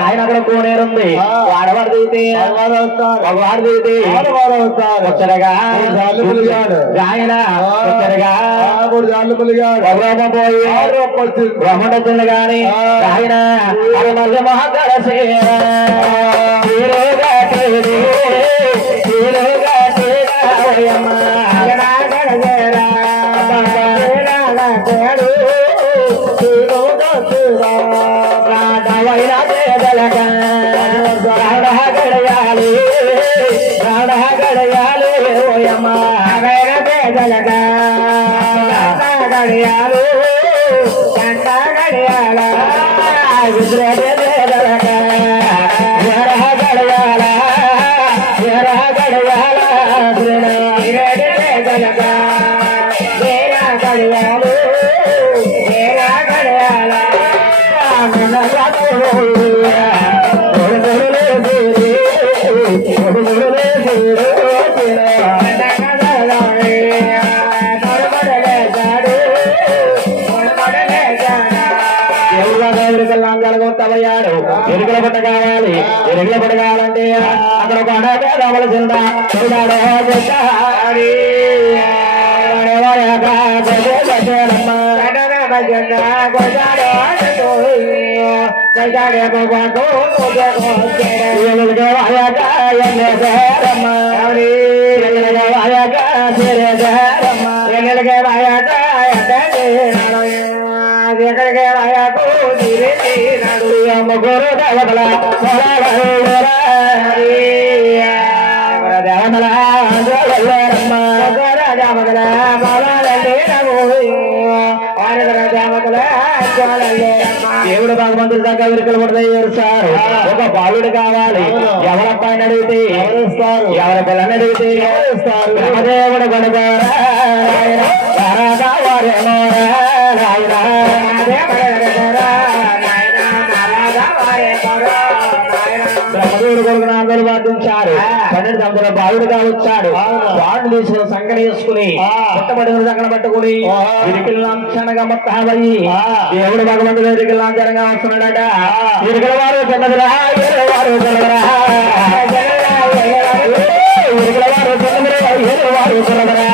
ఆయన అక్కడ కోనేరుంది వాడవాడు దిగితే వాడు దిగితే వచ్చరగా ఆయన వచ్చరగా పోయి బ్రహ్మణ గాని ఆయన మహాకరసే గడియాలు గంట గడియాల ఎరుగల పట్ట కావాలి ఎరుగల పట్ట కావాలంటే అక్కడ ఒక అడవి రావలసిందా ముగ్గురు దేవతల దేవుడు భగవంతుడి దాకా విరుకలు పడతాయి ఏడుస్తారు ఒక బాలుడు కావాలి ఎవరి అబ్బాయిని అడిగితే ఎవరిస్తారు ఎవరి పిల్లని అడిగితే ఎవరిస్తారు బ్రహ్మదేవుడు కొడుకోరా బ్రహ్మదేవుడు కొడుకున అందరూ వాదించారు 12 సంవత్సరాల బాలుడుగా వచ్చాడు వాడు తీసుకుని సంకట వేసుకుని పుట్టబడిన సంకట పట్టుకుని ఇరికల లాంఛనగా మొత్తమయ్యి దేవుడు భగవంతుడు ఇరికల లాంఛనంగా వస్తున్నాడట ఇరికల వారు చెల్లదురా వారు చెల్లదురా ఇరికల వారు చెల్లదురా వారు చెల్లదురా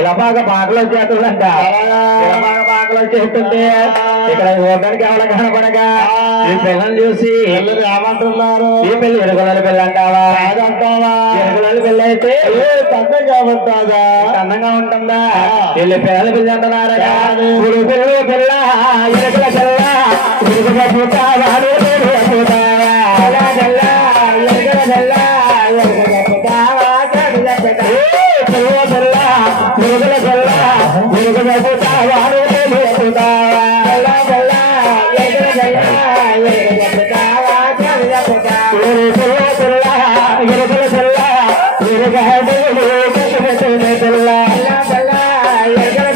ఇలా బాగా పాకలో చేతుందంట ఇలా బాగా పాకలో చేస్తుంటే ఇక్కడ ఓటానికి ఎవరు కనపడగా ఈ పిల్లలు చూసి ఏమంటున్నారు ఈ పిల్లి ఎరుగుల పిల్ల అంటావా అంటావా ఎరుగుల పిల్ల అయితే అందంగా ఉంటుందా అందంగా ఉంటుందా వీళ్ళు పిల్లల పిల్ల అంటున్నారా పిల్ల పిల్ల ఎరుగుల పిల్ల ఎరుగుల పుట్టావా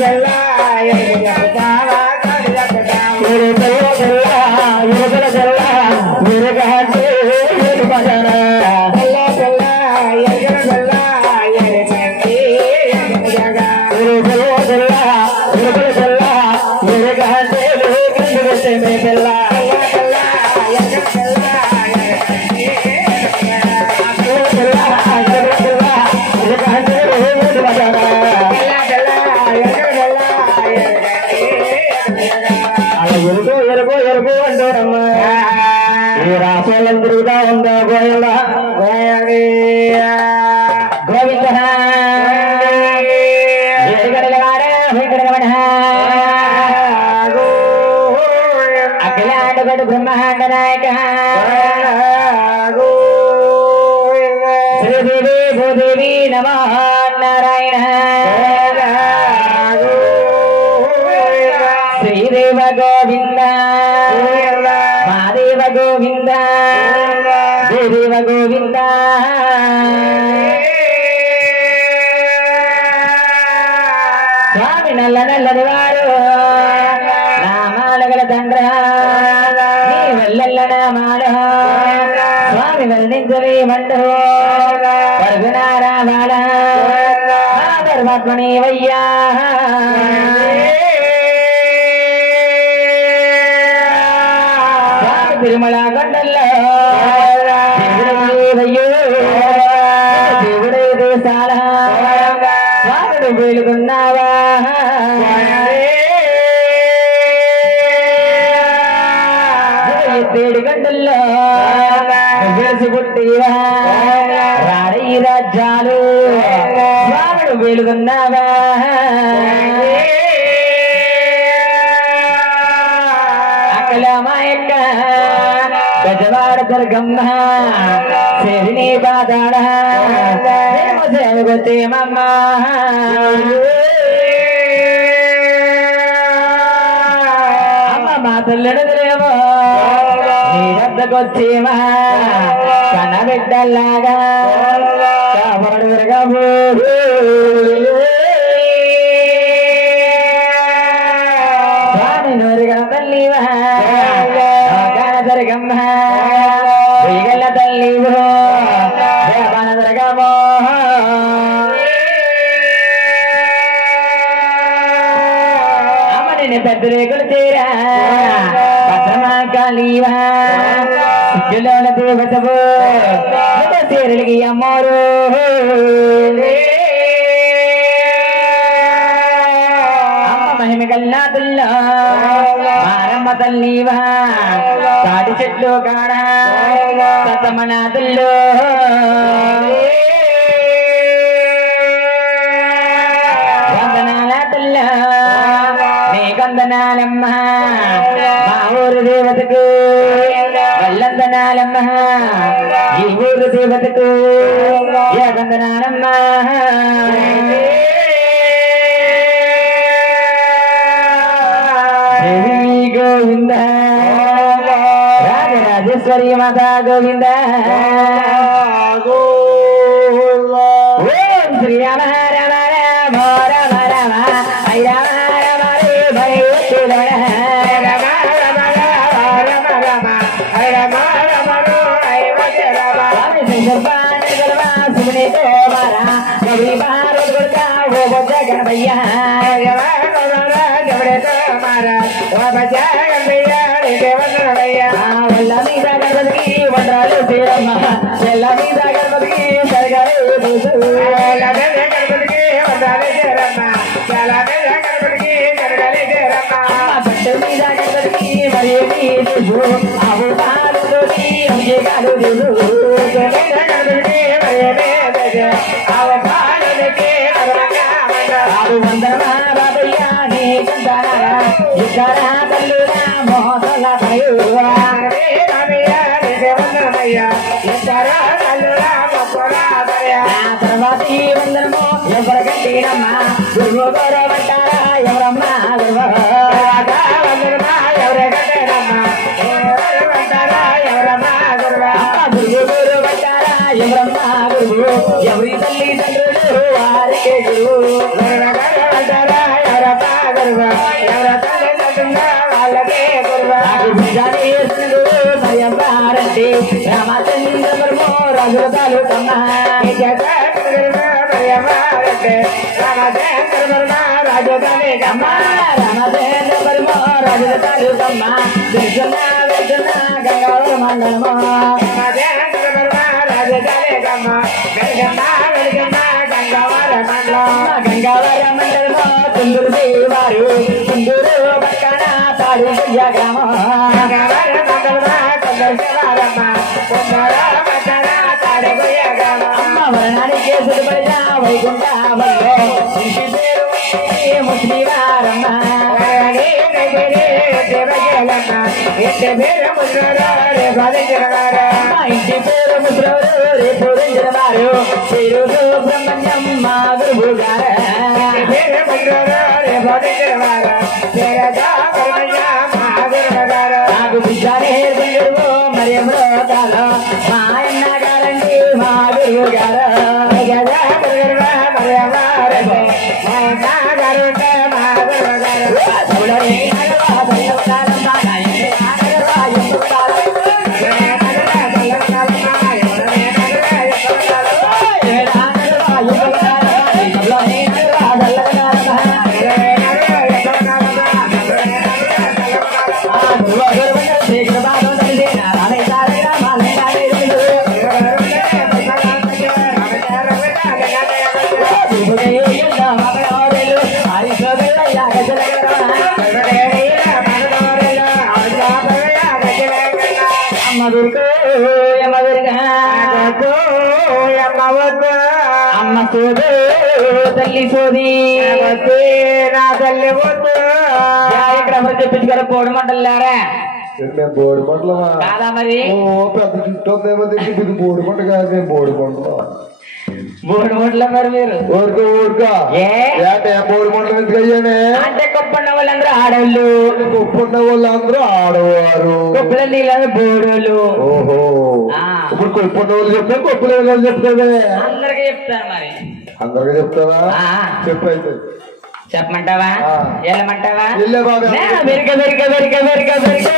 Bella రాసోళం తిరుగుతా ఉందా గోయల గోవింద అఖిలాండ బ్రహ్మాండ నాయక శ్రీదేవి భూదేవి నమో నారాయణ శ్రీదేవ గోవింద మహాదేవ గోవింద దేవ గోవింద స్వామి నల్ల నల్లని వారు నామాలు గల తండ్ర నీ వల్లెల్ల నామాలు స్వామి వర్ణించవి మండు పరుగునారావాడ ధర్మాత్మని వయ్యా తిరుమల కొండల్లో దేవుడే దేశాల స్వాముడు వెలుగున్నావా ఎత్తేడు గంటల్లో వెలిసి పుట్టివా రాడీ రాజ్యాలు స్వాముడు వెలుగున్నావా అక్కలమాయక్క గజవాడ దుర్గమ్మ శరిని బాదాడ సేవగొచ్చేమమ్మ అమ్మ మా తల్లిదేమో నీ వద్దకొచ్చేమా కనబిడ్డల్లాగా కాపాడు విరగము స్వామి నూరుగా తల్లివా దుర్గమ్మ శ్రీగల్ల తల్లి దేవాన దుర్గమో అమ్మని పెద్ద రేకులు తీరా భద్రమా కాళీవా సిగ్గులోన దేవతవు చీరలికి అమ్మోరు అమ్మ మహిమ కల్లాతుల్లో మారమ్మ తల్లివా తాటి చెట్లు కాడ సతమనాథుల్లో వందనాలతుల్లో నీ కొందనాలమ్మ మా ఊరు దేవతకు వల్లందనాలమ్మ ఈ ఊరు దేవతకు ఏ వందనాలమ్మ గోవింద రాజరాజేశ్వరి మాతా గోవింద ఓం శ్రీ రామ రమ రమ రమ రమ హై రామ రమ రే భై రమ రమ రమ రమ హై రమ రమ హై రమ స్వామి సంగర్భాన గలవా సుమనే తోమారా గౌరీ భారత గుర్గా ఓ బొజ్జ గణపయ్య గబడే తోమారా ఓ బొజ్జ గణపయ్య దేవనయ్య వల్ల మీద గణపతికి వందనాలు చేరమ్మ వల్ల మీద గణపతికి సరిగానే గణపతికి వందనాలు చేరమ్మ చాలా మీద గణపతికి సరిగానే చేరమ్మ పట్టు మీద గణపతికి మరి ఆవు పాలు అభిషేకాలు గణపతికి మరి ఆవు పాలకి ఆవు వందనమా బాబయ్య నీ కందనారా ఇక్కడ తల్లురా మోసల భయువా తర్వాతి వందనము ఎవరికంటేనమ్మా గురువు గౌరవంటారా ఎవరమ్మా వందనమా ఎవరికంటేనమ్మా ఎవరంటారా ఎవరమ్మా గురువు గౌరవంటారా ఎవరమ్మా గురువు ఎవరి తల్లి తండ్రులు వారికి గురువు అంటారా ఎవరమ్మా రామచంద్రము రాజుల తాలూకమ్మ రామచంద్రము రాజుల తాలూకమ్మ తెలుసున్న వెళ్తున్న గంగావర మండలము గంగావర మండలము తుందూరు దేవారు తుందూరు పక్కన తాడు గ్రామం అమ్మ వరణానికి సుడిపడిన వైకుంఠంలో ఇంటి పేరు ముస్లివారమ్మ ఇంటి పేరు ముస్లివారు రేపు వారు పేరు సుబ్రహ్మణ్యం మా గురువు గారు నాకు బిడ్డనే గురువు మరి మృతాలు మా అన్న గారండి మా గురువు గారు అమ్మ సోదు తల్లి సోది నా తల్లి ఇక్కడ చెప్పించుకోరు పోడు మంటలారా బోడి పంటలమా కాదా మరి పెద్ద చుట్టూ ఇది బోడి పంట కాదు మేము బోడి పంటలు బోడు మంటల మరి మీరు ఊరుకో ఊరుకా బోడి పంటలు ఎందుకు అయ్యానే అంటే గొప్పన్న వాళ్ళందరూ ఆడవాళ్ళు గొప్ప వాళ్ళందరూ ఆడవారు గొప్పల నీళ్ళు బోడోళ్ళు ఓహో ఇప్పుడు గొప్ప వాళ్ళు చెప్తారు గొప్ప వాళ్ళు చెప్తావే అందరికీ చెప్తారు మరి అందరికీ చెప్తావా చెప్పు అయితే చెప్పమంటావా వెళ్ళమంటావా వెళ్ళే బాగా వెరిక వెరిక వెరిక వెరిక వెరిక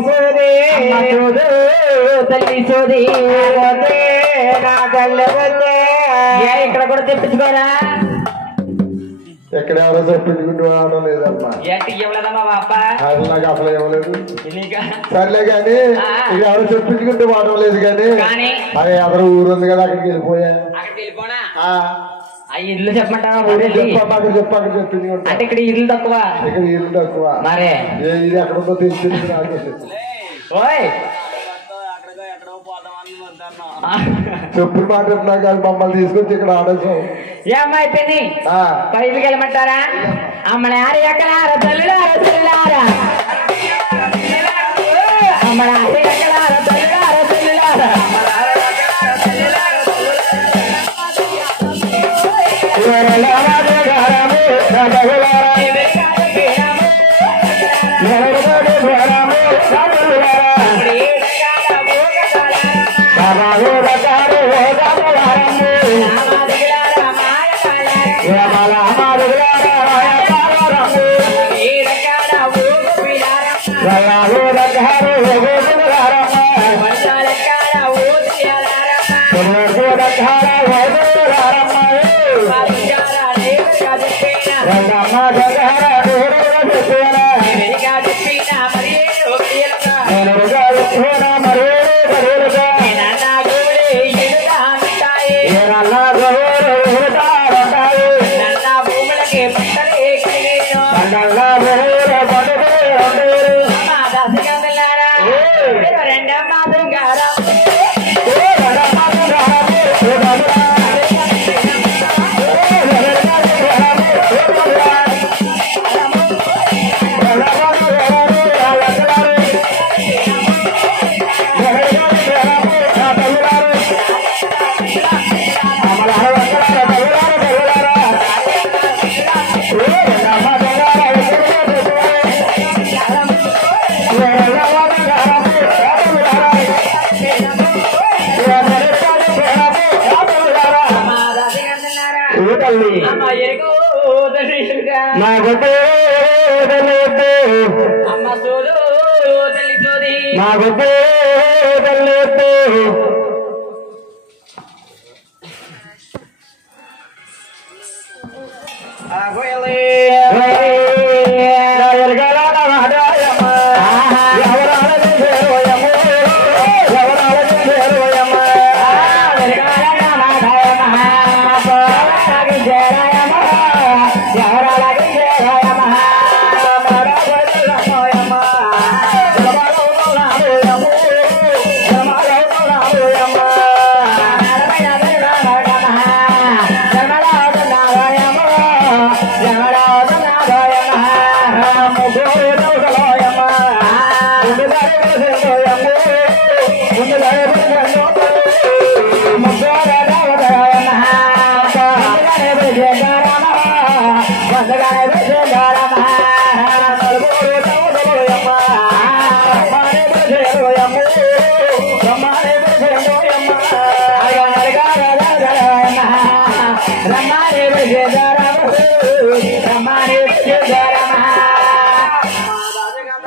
సోది సోదు తల్లి సోది నా తల్లి ఇక్కడ కూడా చెప్పించుకోరా ఎక్కడ ఎవరో చెప్పించుకుంటూ రావడం లేదమ్మా ఏంటి ఇవ్వలేదమ్మా బాప అది నాకు అసలు ఇవ్వలేదు నీకా సర్లే కానీ ఇది ఎవరో చెప్పించుకుంటూ వాడడం లేదు కానీ అదే ఎవరు ఊరు ఉంది కదా అక్కడికి వెళ్ళిపోయా అక్కడికి వెళ్ళిపోనా ఆ ఇల్లు చెప్పమంటావా అక్కడ చెప్పింది అంటే ఇక్కడ ఇల్లు తక్కువ ఇక్కడ ఇల్లు తక్కువ మరే ఇది ఎక్కడ ఉందో తెలిసింది నాకు ఓయ్ చెప్పుడు మాట్లాడుతున్నా కానీ మమ్మల్ని తీసుకొచ్చి ఇక్కడ ఆడేసాం ఏ అమ్మాయి పెన్ని పైకి వెళ్ళమంటారా అమ్మని ఆరి ఎక్కడారా తల్లిలారా తల్లిలారా అమ్మని ఆరి ఎక్కడారా తల్లిలారా తల్లిలారా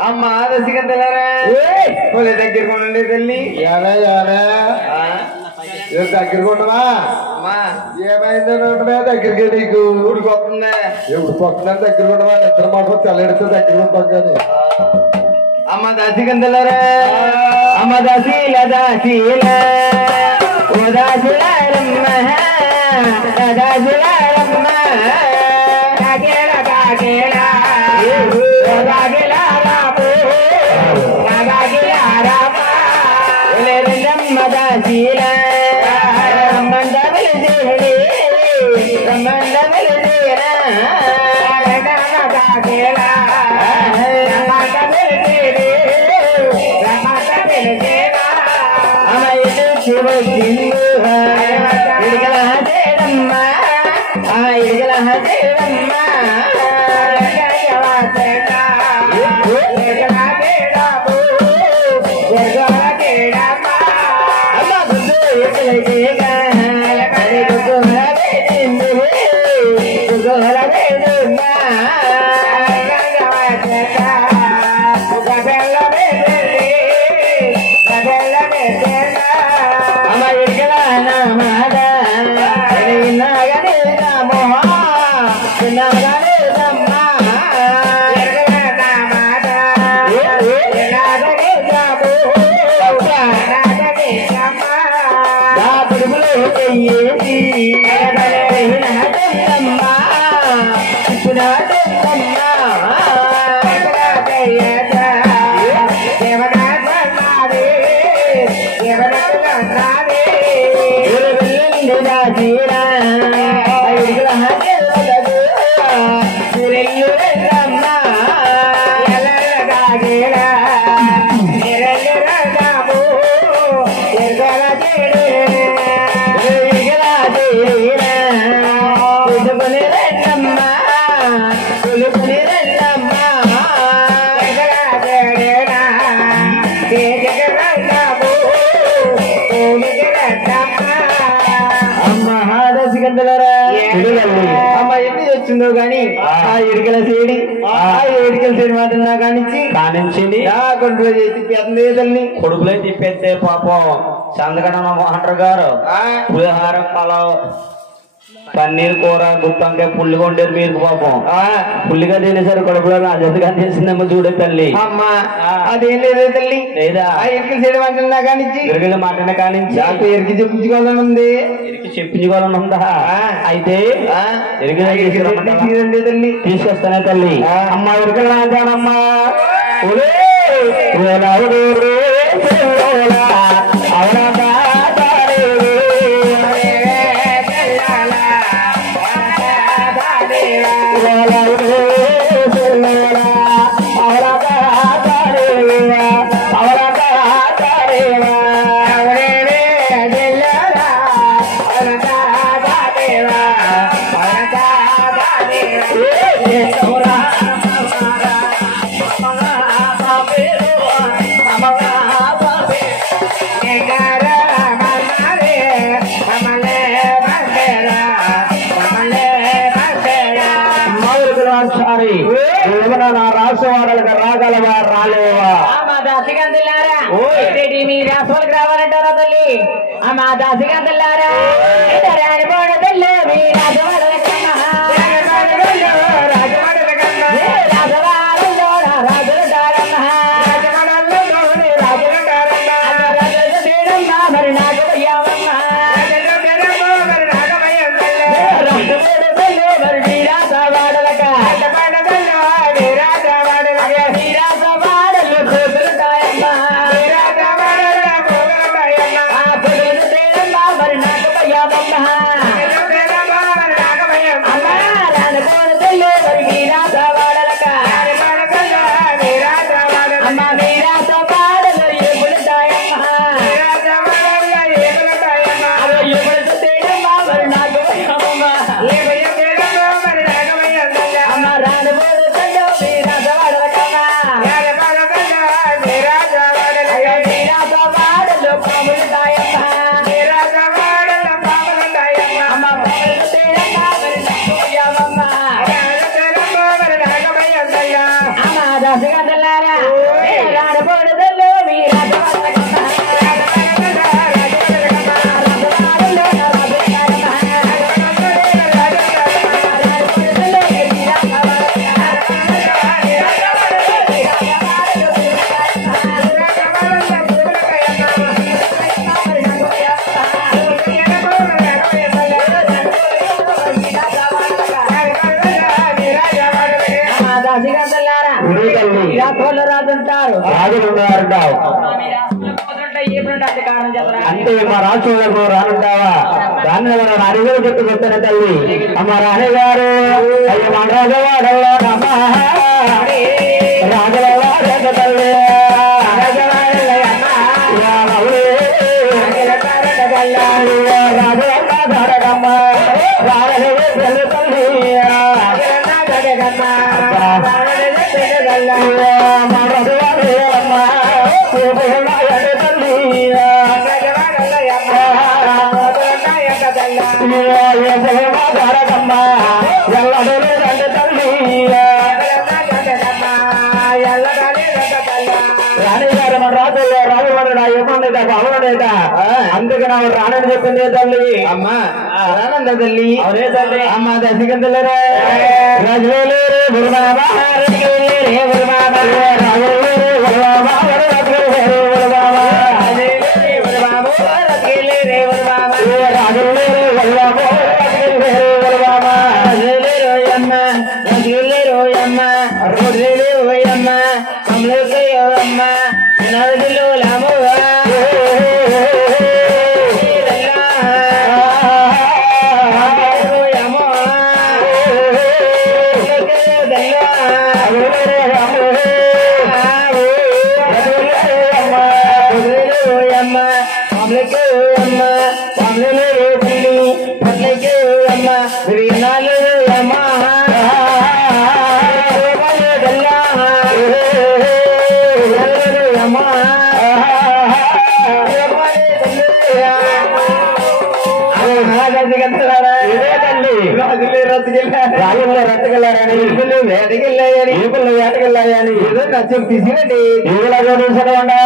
అమ్మా దగ్గర కొనండి తల్లి దగ్గర కొట్టవా ఏమైందని దగ్గరికి నీకు ఊడిపోతుందా ఊడిపోతుందని దగ్గర కొట్టవా నిద్ర మాత్రం తెల్లడితే దగ్గర ఉంటాం కానీ అమ్మ దాసిగందలరా అమ్మ దాసీల దాసీల ఓ దాసిలారమ్మ దాసిలారమ్మ కాకేల కాకేల కాకేల రాము కాకేల రామ రెండమ్మ దాసీల రమ్మండవలు చేరి రమ్మండవలు చేరా కాకేల అమ్మ ఎన్ని తెచ్చిందో గాని ఆ ఎడికల సేడి మాత్రం నా కానించింది కొన్ని రోజు తిప్పేస్తుంది కొడుకులే తిప్పేస్తే పాపం చందగడ మోహన్ గారు పులిహారం పలావ్ పన్నీర్ కూర గుత్తంకాయ పుల్లిగా ఉండేది మీరు పాపం పుల్లిగా తినేసారు కడుపులో నా జతగా చేసిందమ్మ చూడే తల్లి అమ్మా అదేం లేదు తల్లి లేదా ఎరికి చేయడం అంటున్నా కానిచ్చి ఎరిగిన మాటనే కానించి ఎరికి చెప్పించుకోవాలని ఉంది ఎరికి చెప్పించుకోవాలని ఉందా అయితే ఎరిగిన తల్లి తీసుకొస్తానే తల్లి అమ్మ ఎరికలమ్మా రాసవాడలుగా రాగలవా రాలేవా మా దాసిగంతులారా మీ రాసవాళ్ళకి రావాలంటారా తల్లి మా దాసిగంతులారా రాజవాడదల్లో మీ రాజవాడల కన్నా రాజవాడల కన్నా రాజవాడల్లో రాజులంటారన్నా రాజులంటారన్నా రాజులంటారన్నా మరి నాకు అయ్యావమ్మా మరి మీ రాసవాడలక అంటే మా రాష్ట్రంలో రానుంటావా దాన్ని రాణిగారు చెప్పి చెప్తాను తల్లి అమ్మ రాణి గారు అయ్య మా రాజవాడల్లో రాజల తల్లి రాజమ్మ అందుకే నా రానని చెప్పింది తల్లి అమ్మా రానంద తల్లి అవరే తల్లి అమ్మ దశకంతలరే రాజులే గురుబాబా రే గురుబాబా రాజులే వేటకెళ్ళాయని ఏదో నచ్చం తీసినండి ఈగులాగా చూసాడమ్మా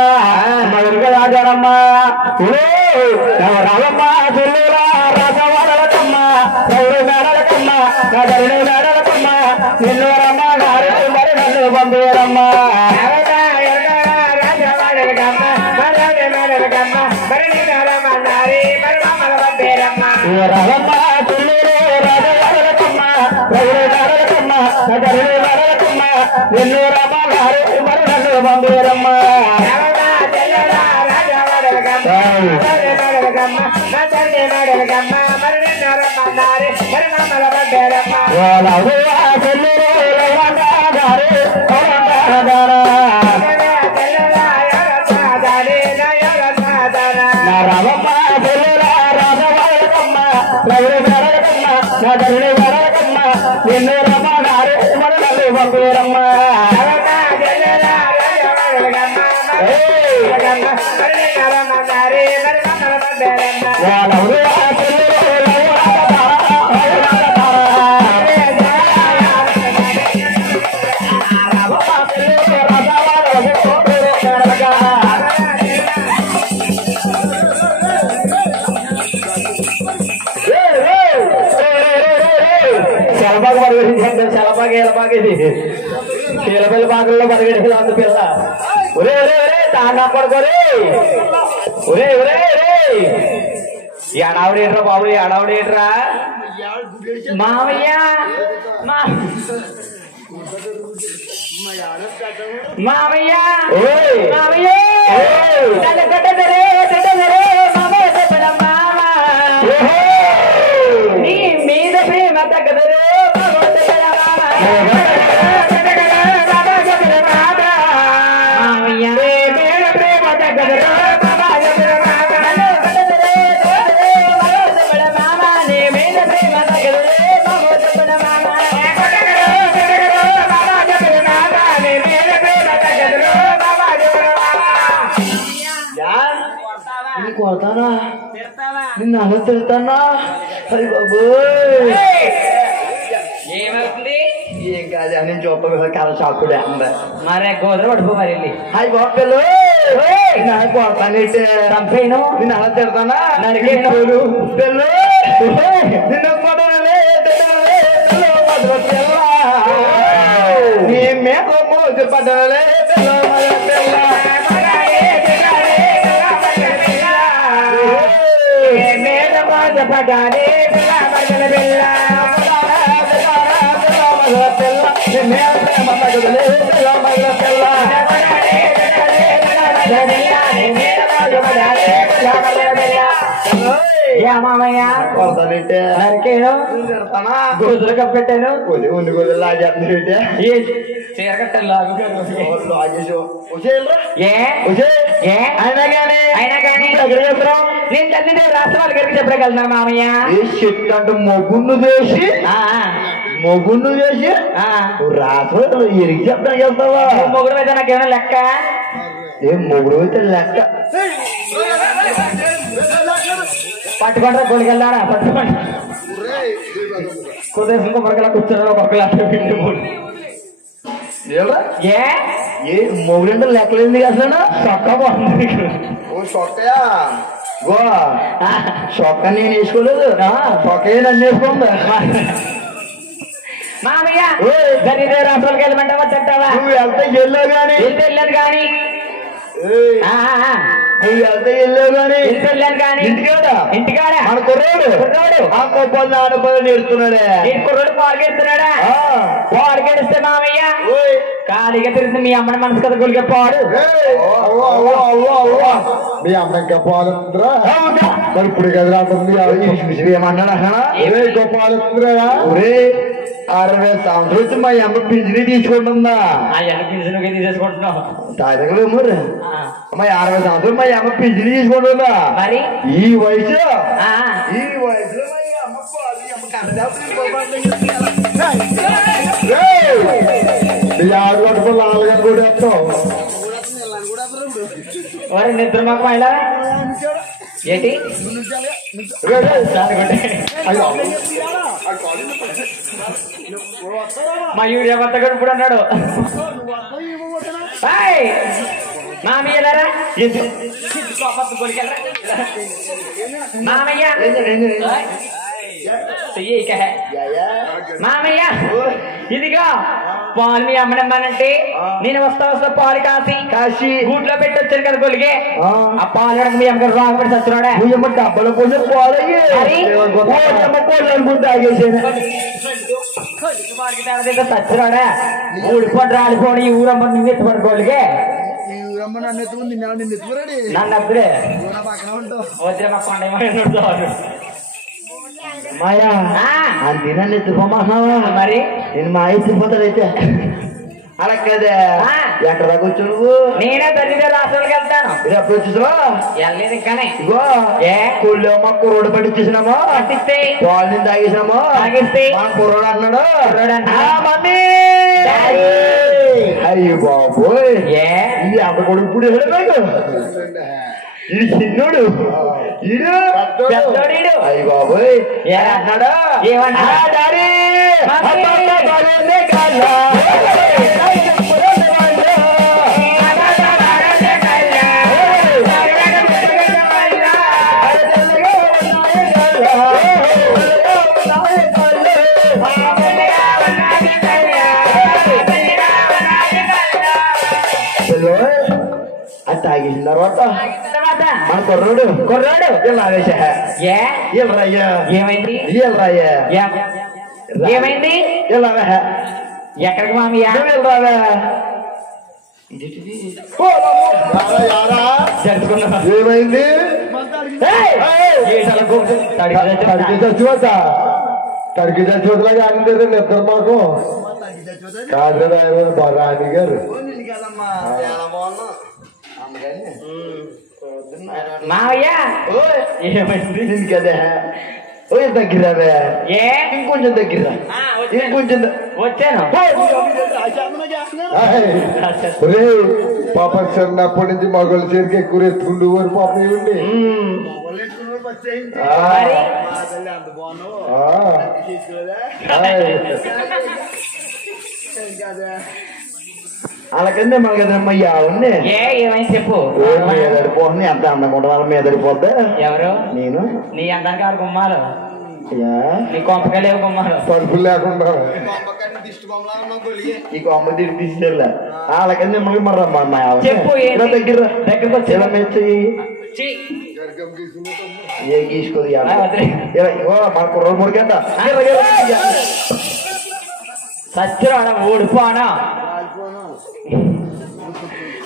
రాజారమ్మా రామమ్మ చెల్లులా రాజవాడలకమ్మ రౌడు మేడలకమ్మ నా ధరుడు మేడలకమ్మ నిన్ను రమ్మ గారు మరి నన్ను పంపేరమ్మా రామమ్మ చెల్లులు రాజవాడలకమ్మ రౌడు మేడలకమ్మ నా ధరుడు మేడలకమ్మ నిన్ను రమ్మ గారు మరి నన్ను పంపేరమ్మా నిన్ను రమ్మగారు మనలు పంపేరమ్మా పిల్లపిల్ల పాకల్లో పరిగెడికి అంత పిల్ల ఒరే ఒరే ఒరే తాండా పడుకోరే ఒరే ఒరే ఒరే ఎడావిడేట్రా బాబు ఎడావిడేట్రా మామయ్య మామయ్య మామయ్య నీ మీద ప్రేమ తగ్గదరే కొడతానా నిన్ను అలా తిడతానా అయ్యి బాబు ఏమవుతుంది ఏం కాదు అని చూప కల షాపుడే మరి గోదర పడుకో మరి అయ్యి బాబు పిల్లు నాకు కొడతానంటే చంపేను నిన్ను అలా తిడతానా నరికేను పిల్లు నిన్ను కొడలే నీ మీద మోజు పడ్డలే పిల్ల పడాలి మామయ్య గోజులు కప్పెట్టాను ఉండి గోజులు లాగేస్తుంటే చీర కట్టాను అయినా కానీ నేను చదివితే రాష్ట్ర వాళ్ళ గారికి చెప్పగలనా మామయ్య చెట్టు అంటే మొగుండు చేసి రాత్రి ఎరిగి చెప్పడానికి వెళ్తావా మొగుడు అయితే నాకేమైనా లెక్క ఏం మొగుడు అయితే లెక్క పట్టుకుంటారా కొడుకెళ్ళారా పట్టుకోండి కుదేశంతో మరకలా కూర్చున్నారా ఒకలా ఏ మొగుడు లెక్కలేదు అసలు చొక్క బాగుంది చొక్కయా గో చొక్క నేను వేసుకోలేదు చొక్క నన్ను వేసుకోండి మామయ్య గదిదే రాష్ట్రాలకు వెళ్ళమంటావా చెప్తావా నువ్వు వెళ్తే వెళ్ళావు కానీ వెళ్ళాను కానీ నువ్వు వెళ్తే వెళ్ళావు కానీ వెళ్ళాను కానీ ఇంటికాడ మన కుర్రాడు ఆ కొబ్బరి ఆడపల్లి నేర్చుకున్నాడే ఈ కుర్రాడు పాడుకెడుతున్నాడా పాడుకెడిస్తే మామయ్య ఖాళీగా తెలిసి మీ అమ్మని మనసు కదా గులిగే పాడు మీ అమ్మ ఇంకా పాలుతుందిరా మరి ఇప్పుడు కదా ఏమన్నాడు గొప్ప పాలుతుందిరా ఒరే 60 సంవత్సరాలు మా అమ్మ పింఛని తీసుకుంటుందా అవన్నీ పిలిచినకే తీసేసుకుంటున్నావు తాతలు మరి మా 60 సంవత్సరాలు మా అమ్మ పింఛని తీసుకుంటుందా మరి ఈ వయసులో ఆ, ఈ వయసులో మా అమ్మ పాలు, ఈ అమ్మ యారు కట్టుకుని నాలుగని కూడా వేస్తాం మరి నిద్ర మాకు మహిళ ఏంటి మా యూరియా భర్త కూడా ఇప్పుడు అన్నాడు మామయ్యలారా మామయ్య మామయ్య ఇదిగో పాలు మీ అమ్మడమ్మానంటే నేను వస్తా పాలు కాసి గూట్లో పెట్టి వచ్చాను కదా కొలిగే ఆ పాలు మీ అమ్మగారు రాకపోతే చచ్చినాడా మీ అమ్మ డబ్బల కోసం చచ్చినాడా ఊడిపోయి రాలిపోని ఈ ఊరమ్మ నిన్ను ఎత్తుపడి కొలిగే నన్ను అప్పుడే వద్దే మా కొండ మాయా అంతేనండి ఎత్తుకోమన్నావా మరి నేను మా ఎత్తిపోతాడైతే అలా కదే ఎక్కడ దాకా వచ్చావు నువ్వు నేనే తల్లిదే రాష్ట్రాలకు వెళ్తాను మీరు ఎప్పుడు వచ్చేసావా వెళ్ళలేదు ఇంకానే ఇగో ఏ కూల్లో కుర్రోడు పట్టించేసినామా పట్టిస్తే పాలు తాగేసినామా తాగిస్తే మా కుర్రోడు అన్నాడు మమ్మీ డాడీ. అయ్యో బాబోయ్ ఏ ఇది అప్పుడు కొడుకు ఇప్పుడు నాకు ఇది చిన్నోడు ఈడు పెద్దోడు ఈడు. అయ్య బాబోయ్ ఏ అన్నాడా ఏమన్నాడా? డాడీ అది తాగేసిన తర్వాత మన కుర్రోడు ఇలా వేసా ఏ ఇల్రయ్యా ఏమైంది ఇల్రయ్యా ఏమైంది ఇలా ఎక్కడికి మామయ్య రావే జరుపుకున్నా ఏమైంది చచ్చిపోత తడికి చచ్చిపోతలాగా అంతే నిద్ర మాకు కాదు రాణి గారు మావయ్య ఏమైంది కదా దగ్గరవే ఏ ఇంకొంచెం దగ్గర ఇంకొంచెం వచ్చాను పాప చిన్నప్పటి నుంచి మగవాళ్ళ చేతికి ఎక్కువ ఎత్తుకుంటూ వారు పాప ఇవ్వండి అలాగంటే మన కదమ్మయ్యా ఉంది ఏమైంది చెప్పు మీదడిపోతుంది ఎంత అందంగా ఉంటుంది వాళ్ళ మీదడిపోద్దా ఎవరు నేను నీ అందరికి ఆరు గుమ్మాలు నీ కొంపగా లేవు గుమ్మాలు పరుపులు లేకుండా ఈ కొమ్మ తిరిగి తీసుకెళ్ళా అలాగంటే మనకి మరి చెప్పు దగ్గరకు వచ్చేలా మెచ్చి ఏ గీసుకోదు మన కుర్ర ముడికంట సచ్చిరాడా ఊడిపోనా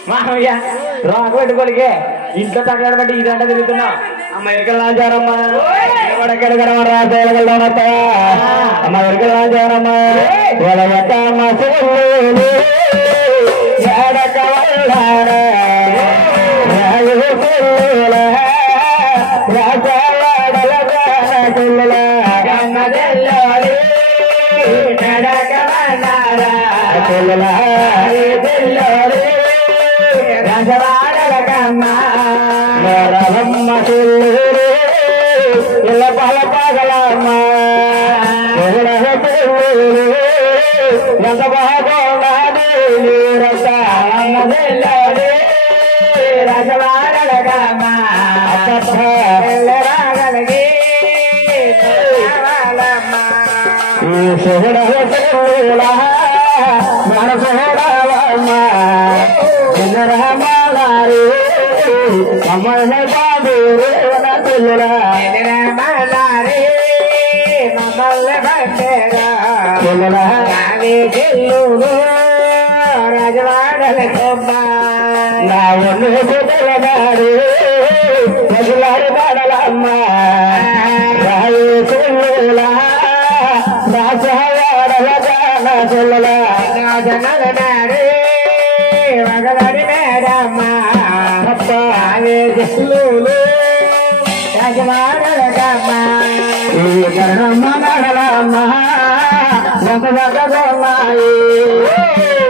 మామయ్య రాకు పెట్టుకోలికే ఇంట్లో తగ్గడ బట్టి ఇదంట తిరుగుతున్నా అమ్మ ఎరకలు నాచారమ్మ అమ్మ ఎరకలు నాచారమ్మ ఇలా పాల పాగలమ్మ ఎంత బాగున్నది రజవాడగమ్మ రాగలిగి మనసోడవమ్మ రామారి అమ్మ బాబు పిల్లలారి మమ్మల్ని బండేరా చెల్లుడు రాజవాడల కొమ్మ నా ఒళ్ళు పిల్లగారు ప్రజలాడు పాడలమ్మ రాయే చెల్లులా రాజవాడల చెల్లెల జనల మేడే మగలడి మేడమ్మ అవే చెల్లులు యజమానులకమ్మ ఈ గణమ్మ నడలమ్మ ఎంత బగ్గొన్నాయి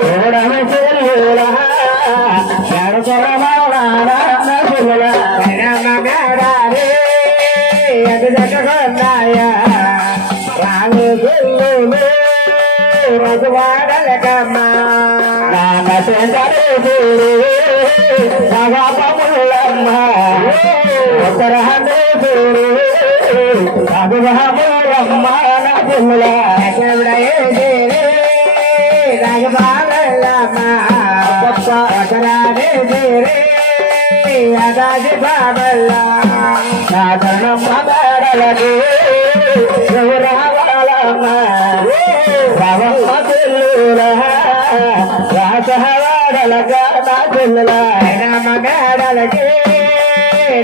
చూడమి చెల్లుల చెల్లెల గణమ్మ మేడాలి ఎంత చక్కగొన్నాయా రాము చెల్లులు రఘువాడలకమ్మ నాన్న శంకరేశ్వరు రఘుపములమ్మ ఉత్తరాంధ్రేశ్వరు రఘుబాబులమ్మ నదుల రఘుబాలమ్మ ఉత్తరాంధ్రేశ్వరి అదాది బాబల్ల నాదనమ్మ మేడలకు రావాలమ్మ రవమ్మ చెల్లుల రాసవాడలగా నా చెల్లుల మగాడలకి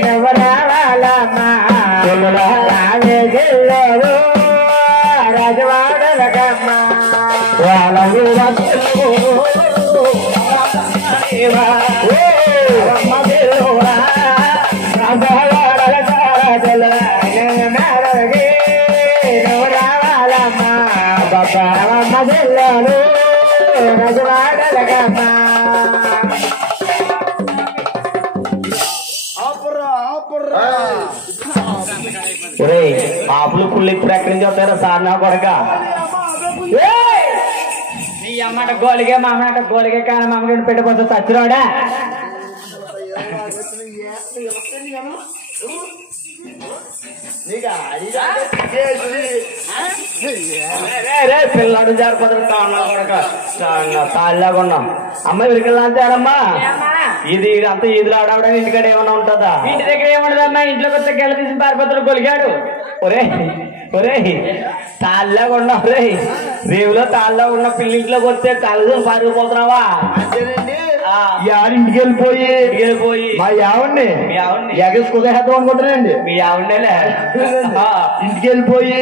నవరావాలమ్మ చెల్లుల రావే చెల్లెలు రాజవాడలకమ్మ వాళ్ళ మదల్లాలు రజవాడలకమ్మ ఆపులు కుళ్ళు ఇప్పుడు ఎక్కడి నుంచి వస్తారో సార్ నా కొడక నీ అమ్మట గోలిగే మా అమ్మట గోలిగే కానీ మా అమ్మని పెట్టబోతే చచ్చిరాడా పిల్లడు జారిపోతాడు తాళ్ళగా ఉన్నాం అమ్మ విరికెళ్ళాంచారమ్మా ఇది అంతా ఈదులు ఆడవడానికి ఇంటికాడ ఏమన్నా ఉంటుందా ఇంటి దగ్గర ఏముండదమ్మా ఇంట్లోకి వస్తే గెల తీసి పారిపోతాడు గొలిగాడు ఒరే ఒరే తాళ్ళగా ఉన్నావు రే రేవులో తాళ్ళగా ఉన్న పిల్లింట్లోకి వస్తే తల్లి పారిపోతున్నావా ఇంటికి వెళ్ళిపోయి మా యావండి ఎగసుకుదేద్దాం అనుకుంటున్నాండి మీ యావండేలే ఇంటికి వెళ్ళిపోయి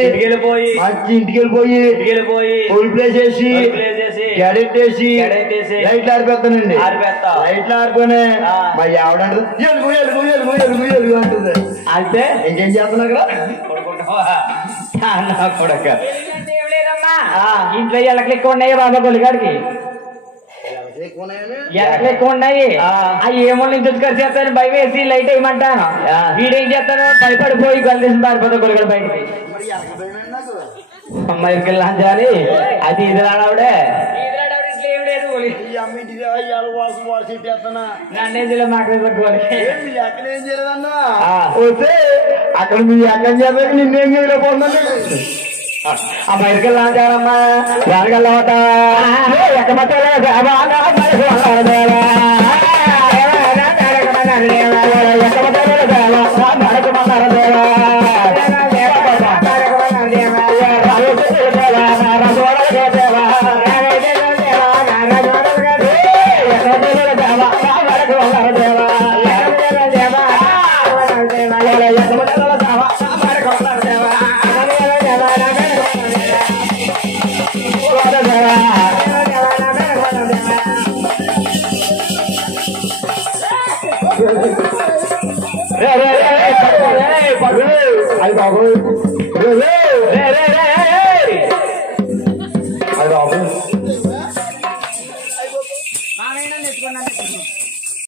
ఫుల్ ప్లే చేసి గడెట్టేసి లైట్లు ఆరిపోతానండి లైట్లు ఆరిపోయి మా యావడ ఎలుగు ఎలుగు ఎలుగు ఎలుగు ఎలుగు అంటుంది అయితే ఇంకేం చేస్తున్నా కొడక ఇంట్లో ఎలకలు ఎక్కువ ఉన్నాయి బాబా గొలిగాడికి ఎలకలు ఎక్కువ ఉన్నాయి అవి ఏమో నుంచి ఖర్చు చేస్తాను భయం వేసి లైట్ వేయమంటాను వీడేం చేస్తాను భయపడిపోయి కలిసి పారిపోతా గొలిగాడు బయటికి అమ్మాయికి వెళ్ళాలి అది ఇది రాడావిడే అక్కడ మీ అక్కం చేద్దాం నిన్నేం చేయలేకపోతుందండి అమ్మాయికి వెళ్ళాలమ్మా వెళ్ళగలవట అది బాబు